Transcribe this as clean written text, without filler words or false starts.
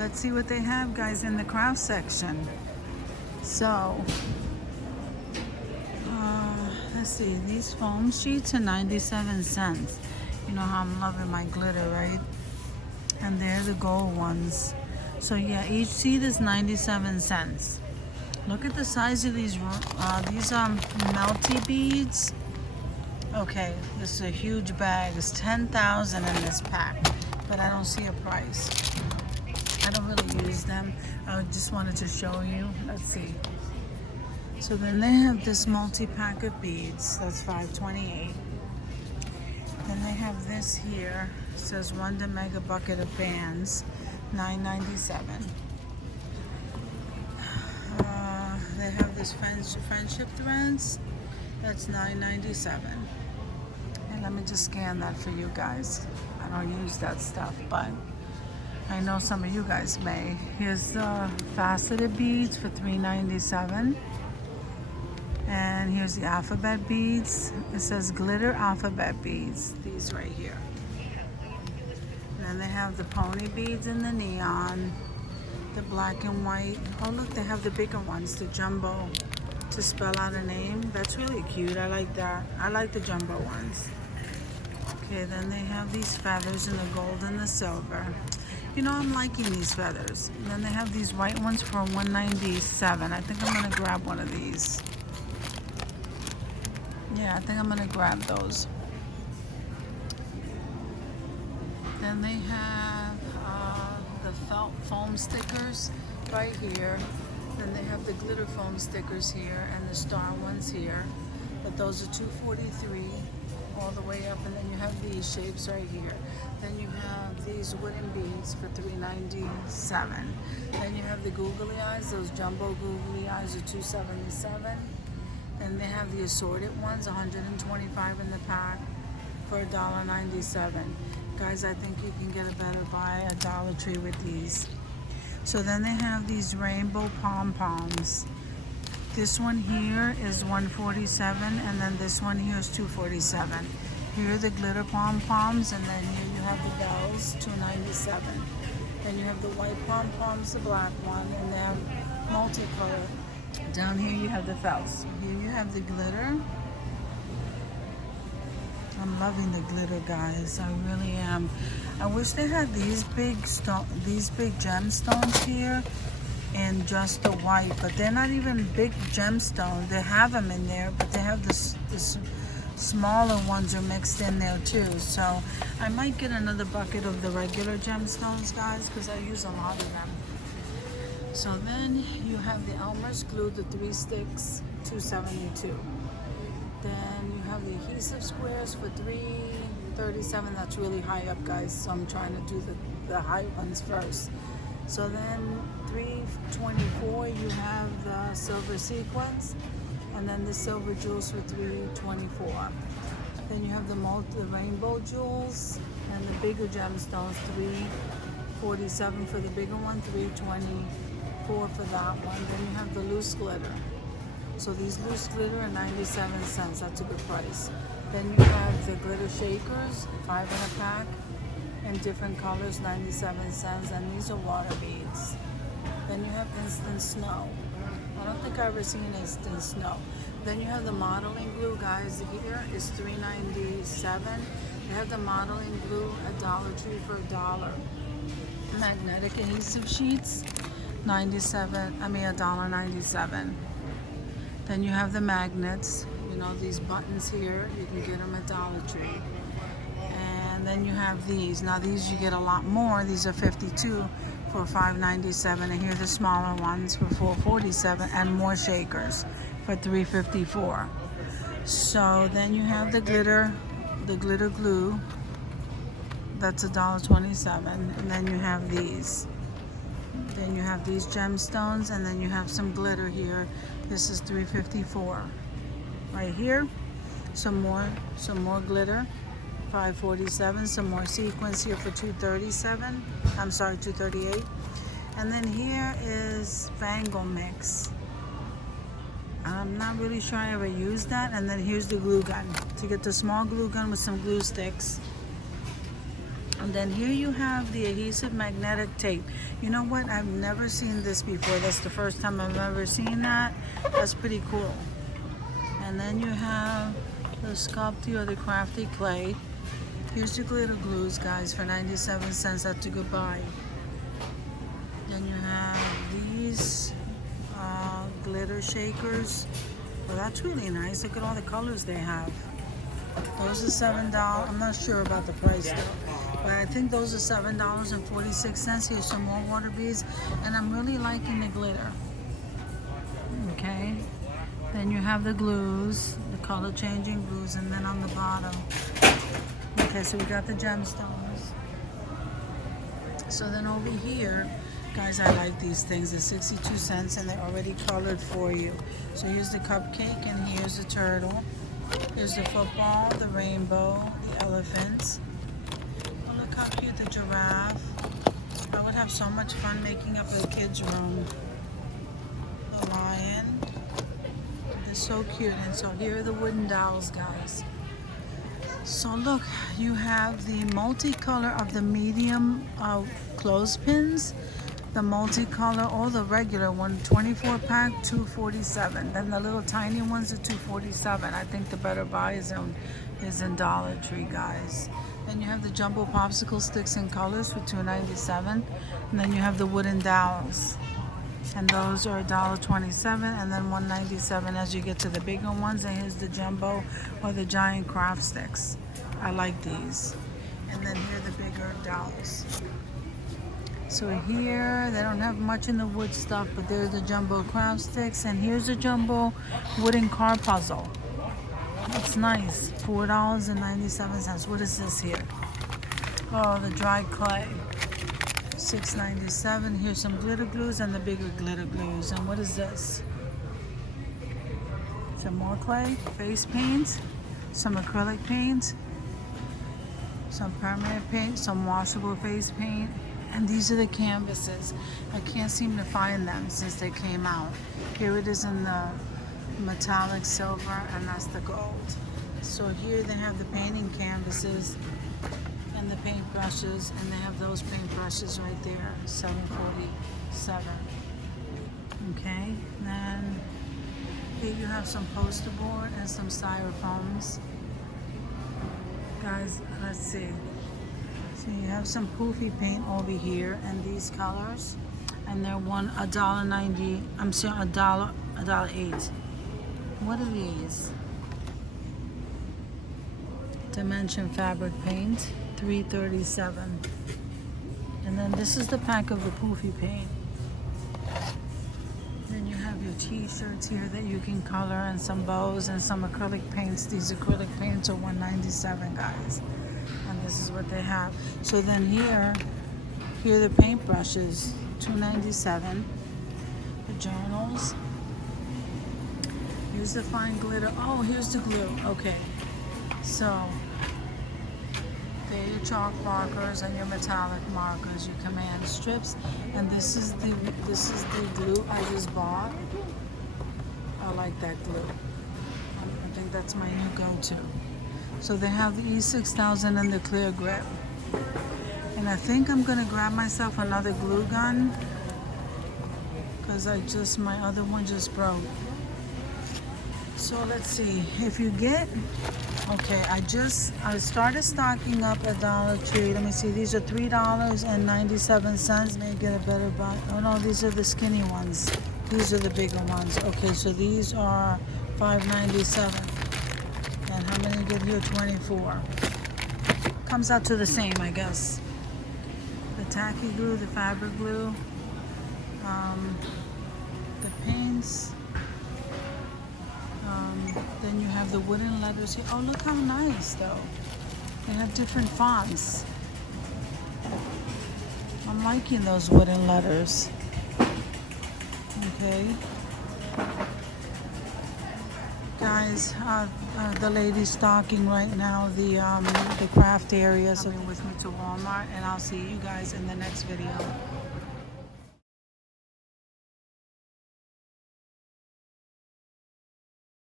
let's see what they have, guys, in the craft section. So, let's see. These foam sheets are 97 cents. You know how I'm loving my glitter, right? And they're the gold ones. So yeah, each sheet is 97 cents. Look at the size of these Melty Beads. Okay, this is a huge bag. It's 10,000 in this pack, but I don't see a price. I don't really use them. I just wanted to show you. Let's see. So then they have this multi-pack of beads. That's $5.28. Then they have this here. It says Wonder Mega Bucket of Bands, $9.97. They have this friendship threads. That's $9.97. And let me just scan that for you guys. I don't use that stuff, but I know some of you guys may. Here's the faceted beads for $3.97. And here's the alphabet beads. It says glitter alphabet beads. These right here. And then they have the pony beads in the neon. The black and white. Oh look, they have the bigger ones, the jumbo, to spell out a name. That's really cute. I like that. I like the jumbo ones. Okay, then they have these feathers in the gold and the silver. You know, I'm liking these feathers. And then they have these white ones for $1.97. I think I'm gonna grab one of these. Yeah, I think I'm gonna grab those. Then they have the felt foam stickers right here. Then they have the glitter foam stickers here and the star ones here. But those are $2.43 all the way up. And then you have these shapes right here. Then you have these wooden beads for $3.97. Then you have the googly eyes. Those jumbo googly eyes are $2.77. And they have the assorted ones, $125 in the pack for $1.97. Guys, I think you can get a better buy at Dollar Tree with these. So then they have these rainbow pom-poms. This one here is $1.47, and then this one here is $2.47. Here are the glitter pom-poms, and then here you have the Dowels, $2.97. Then you have the white pom-poms, the black one, and they have multicolor. Down here you have the felts. Here you have the glitter. I'm loving the glitter, guys. I really am. I wish they had these big gemstones here in just the white, but they're not even big gemstones. They have them in there, but they have this smaller ones are mixed in there too. So I might get another bucket of the regular gemstones, guys, because I use a lot of them. So then you have the Elmer's glue, the 3 sticks, $2.72. Then you have the adhesive squares for $3.37. That's really high up, guys, so I'm trying to do the high ones first. So then $3.24 you have the silver sequins, and then the silver jewels for $3.24. Then you have the rainbow jewels and the bigger gemstones, $3.47 for the bigger one, $3.24 for that one. Then you have the loose glitter. So these loose glitter are 97 cents. That's a good price. Then you have the glitter shakers, 5 in a pack, in different colors, 97 cents. And these are water beads. Then you have instant snow. I don't think I've ever seen instant snow. Then you have the modeling glue, guys. Here is $3.97. You have the modeling glue at Dollar Tree for $1. Magnetic adhesive sheets, $1.97. Then you have the magnets, you know, these buttons here, you can get them at Dollar Tree. And then you have these. Now these you get a lot more. These are 52 for $5.97. And here are the smaller ones for $4.47, and more shakers for $3.54. So then you have the glitter glue. That's $1.27. And then you have these. Then you have these gemstones, and then you have some glitter here. This is $3.54. Right here, some more glitter, $5.47. Some more sequins here for $2.37. I'm sorry, $2.38. And then here is Bangle Mix. I'm not really sure I ever used that. And then here's the glue gun. To get the small glue gun with some glue sticks, And then here you have the adhesive magnetic tape. You know what? I've never seen this before. That's the first time I've ever seen that. That's pretty cool. And then you have the sculpty or the crafty clay. Here's your glitter glues, guys, for 97 cents. That's a good buy. Then you have these glitter shakers. Well, that's really nice. Look at all the colors they have. Those are $7. I'm not sure about the price though, but I think those are $7.46. Here's some more water beads, and I'm really liking the glitter. Okay. Then you have the glues, the color changing glues, and then on the bottom. Okay, so we got the gemstones. So then over here, guys, I like these things. They're 62 cents and they're already colored for you. So here's the cupcake and here's the turtle. Here's the football, the rainbow, the elephants. Oh, look how cute the giraffe. I would have so much fun making up a kid's room. The lion. They're so cute. And so here are the wooden dowels, guys. So look, you have the multicolor of the medium clothespins, the multicolor or the regular one, 24 pack, $2.47. Then the little tiny ones are $2.47. I think the better buy is in Dollar Tree, guys. Then you have the jumbo popsicle sticks in colors for $2.97. And then you have the wooden dowels. And those are $1.27 and then $1.97 as you get to the bigger ones. And here's the jumbo or the giant craft sticks. I like these. And then here are the bigger dowels. So here, they don't have much in the wood stuff, but there's the jumbo craft sticks. And here's the jumbo wooden car puzzle. It's nice. $4.97. What is this here? Oh, the dry clay. $6.97. Here's some glitter glues and the bigger glitter glues. And what is this? Some more clay, face paints, some acrylic paint, some permanent paint, some washable face paint. And these are the canvases. I can't seem to find them since they came out. Here it is in the metallic silver, and that's the gold. So here they have the painting canvases and the paint brushes, and they have those paint brushes right there, $7.47. Okay, then here you have some poster board and some styrofoams. Guys, let's see. So you have some poofy paint over here and these colors, and they're $1.90. I'm sorry, $1.08. What are these? Dimension fabric paint, $3.37. And then this is the pack of the poofy paint. Then you have your t-shirts here that you can color, and some bows and some acrylic paints. These acrylic paints are $1.97, guys. And this is what they have. So then here are the paint brushes, $2.97. The journals. Here's the fine glitter. Oh, here's the glue. Okay. So there are your chalk markers and your metallic markers, your command strips, and this is the glue I just bought. I like that glue. I think that's my new go-to. So they have the E6000 and the clear grip. And I think I'm gonna grab myself another glue gun because my other one just broke. So let's see, if you get, okay, I started stocking up at Dollar Tree. Let me see, these are $3.97. May get a better buy. Oh no, these are the skinny ones. These are the bigger ones. Okay, so these are $5.97. And how many get here? 24. Comes out to the same, I guess. The tacky glue, the fabric glue, the paints. Then you have the wooden letters here. Oh, look how nice, though. They have different fonts. I'm liking those wooden letters. Okay. Guys, the lady's stocking right now the craft area. So coming with me to Walmart, and I'll see you guys in the next video.